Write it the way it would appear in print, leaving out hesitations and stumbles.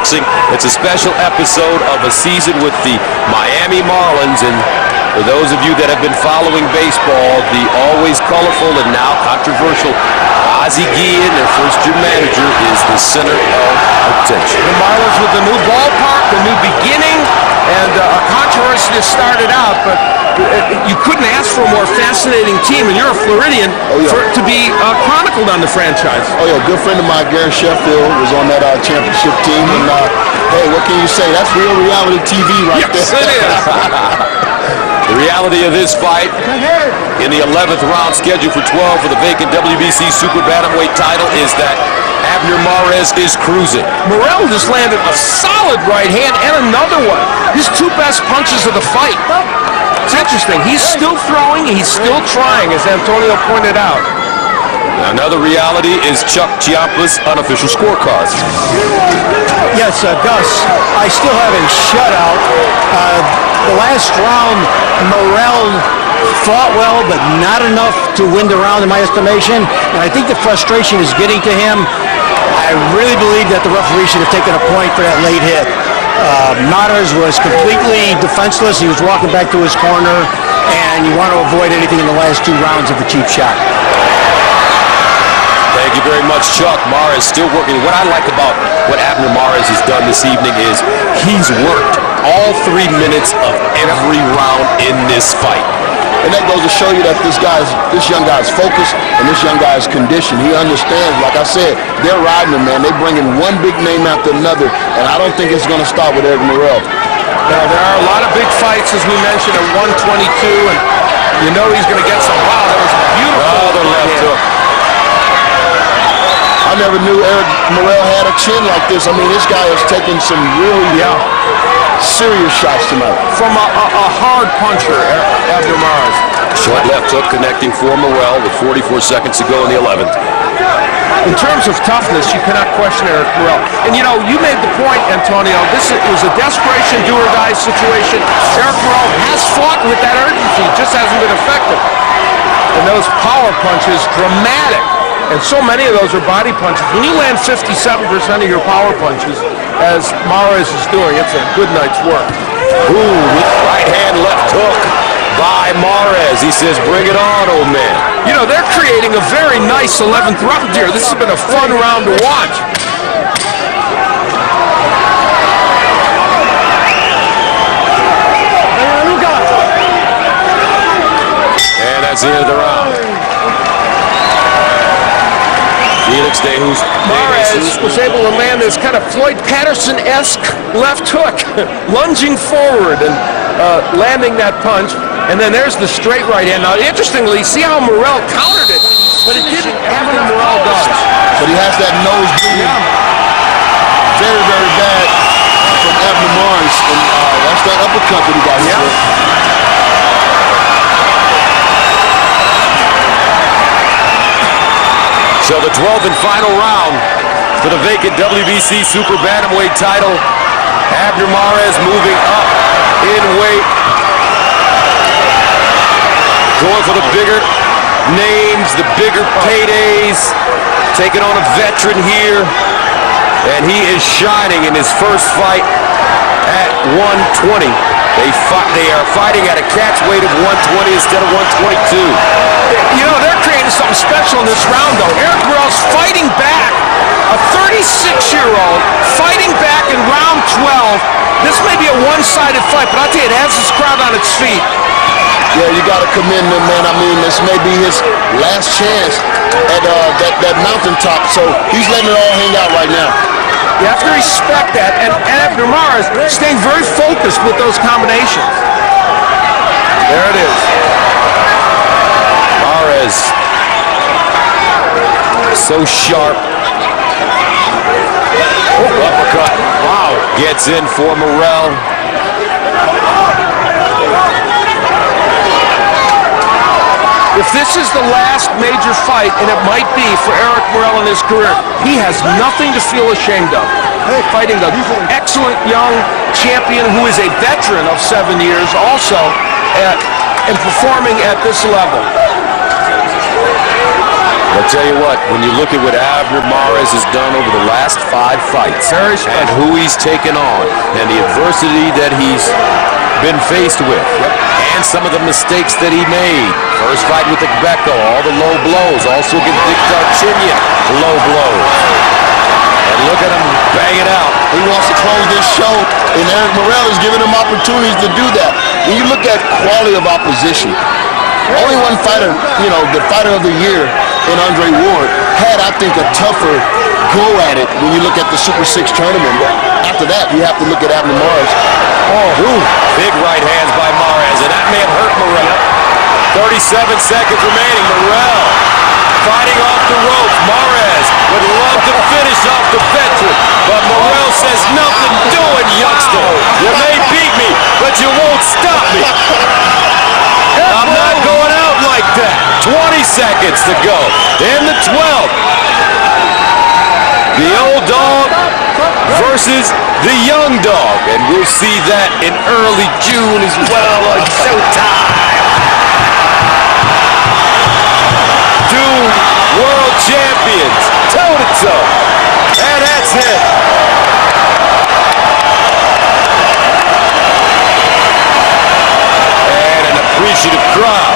Boxing. It's a special episode of a season with the Miami Marlins, and for those of you that have been following baseball, the always colorful and now controversial Ozzie Guillen, their first-year manager, is the center of attention. The Marlins with a new ballpark, a new beginning, and a controversy that started out, but you couldn't ask for a more fascinating team, and you're a Floridian, for it to be chronicled on the franchise. Oh, yeah, a good friend of mine, Gary Sheffield, was on that championship team, and hey, what can you say? That's real reality TV right there. Yes, it is. The reality of this fight in the 11th round, scheduled for 12 for the vacant WBC Super Bantamweight title, is that Abner Mares is cruising. Morrell just landed a solid right hand and another one. His two best punches of the fight. It's interesting. He's still throwing. He's still trying, as Antonio pointed out. Now, another reality is Chuck Chiampa's unofficial scorecards. Yes, Gus, I still have a shutout. The last round, Morrell fought well, but not enough to win the round in my estimation. And I think the frustration is getting to him. I really believe that the referee should have taken a point for that late hit. Mares was completely defenseless. He was walking back to his corner, and you want to avoid anything in the last two rounds of a cheap shot. Thank you very much, Chuck. Mares still working. What I like about what Abner Mares has done this evening is he's worked all 3 minutes of every round in this fight. And that goes to show you that this young guy's focused and this young guy's conditioned. He understands, like I said, they're riding him, man. They're bringing one big name after another, and I don't think it's going to stop with Eric Morrell. Now, there are a lot of big fights, as we mentioned, at 122, and you know he's going to get some. Wow, that was beautiful. Other left hook. I never knew Eric Morrell had a chin like this. I mean, this guy is taking some really serious shots tonight. From a hard puncher, Abner Mares. Short left hook connecting for Morrell with 44 seconds to go in the 11th. In terms of toughness, you cannot question Eric Morrell. And you know, you made the point, Antonio, this was a desperation do-or-die situation. Eric Morrell has fought with that urgency, just hasn't been effective. And those power punches, dramatic. And so many of those are body punches. When you land 57% of your power punches, as Mares is doing, it's a good night's work. Ooh, with right hand left hook by Mares. He says, bring it on, old man. You know, they're creating a very nice 11th round here. This has been a fun round to watch. And that's the end of the round. Felix DeJesus. Mares was able to land this kind of Floyd Patterson-esque left hook, lunging forward and landing that punch. And then there's the straight right hand. Now, interestingly, see how Morrell countered it, but it didn't have enough Morrell does. But he has that nose bleeding very, very bad from Abner Mares. And that's that uppercut that he got hit with. So the 12th and final round for the vacant WBC Super Bantamweight title. Abner Mares moving up in weight. Going for the bigger names, the bigger paydays. Taking on a veteran here. And he is shining in his first fight at 120. They are fighting at a catch weight of 120 instead of 122. You know, they're creating something special in this round, though. Eric Morrell's fighting back. A 36-year-old fighting back in round 12. This may be a one-sided fight, but I'll tell you, it has this crowd on its feet. Yeah, you got to commend him, man. I mean, this may be his last chance at that mountaintop, so he's letting it all hang out right now. You have to respect that, and Abner Mares staying very focused with those combinations. There it is. Mares, so sharp. Uppercut. Wow. Gets in for Morrell. If this is the last major fight, and it might be for Eric Morrell in his career, he has nothing to feel ashamed of. Fighting an excellent young champion who is a veteran of 7 years also and performing at this level. I'll tell you what, when you look at what Abner Mares has done over the last 5 fights and who he's taken on and the adversity that he's been faced with and some of the mistakes that he made. First fight with Gbeko, all the low blows. Also against Dick Darchinyan, low blows. And look at him bang it out. He wants to close this show, and Eric Morrell is giving him opportunities to do that. When you look at quality of opposition, only one fighter, the fighter of the year in Andre Ward had, I think, a tougher go at it when you look at the Super 6 tournament. After that, you have to look at Abner Mares. Big right hands by Mares, and that may have hurt Morrell. 37 seconds remaining. Morrell fighting off the ropes. Mares would love to finish off the veteran, but Morrell says, nothing doing, youngster. You may beat me, but you won't stop me. I'm not going out like that. 20 seconds to go in the 12th. The old dog versus the young dog, and we'll see that in early June as well on Showtime. Two world champions, toe-to-toe, and that's it. And an appreciative crowd.